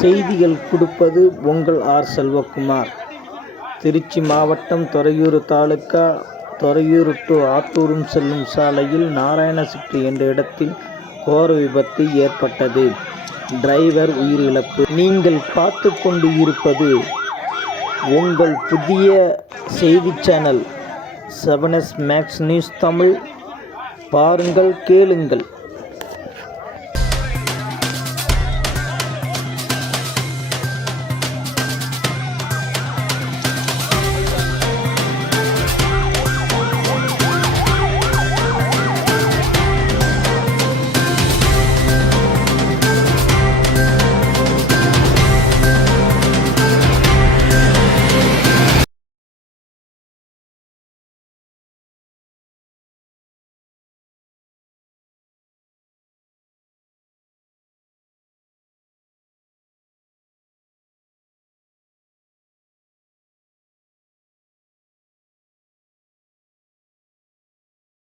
செய்திகள் கொடுப்பது உங்கள் ஆர். செல்வகுமார். திருச்சி மாவட்டம் துறையூர் தாலுகா துறையூர் டு ஆத்தூரும் செல்லும் சாலையில் நாராயணசிட்டி என்ற இடத்தில் கோர விபத்து ஏற்பட்டது. டிரைவர் உயிரிழப்பு. நீங்கள் பார்த்து கொண்டு இருப்பது உங்கள் புதிய செய்தி channel 7S maths news Tamil. பாருங்கள், கேளுங்கள்.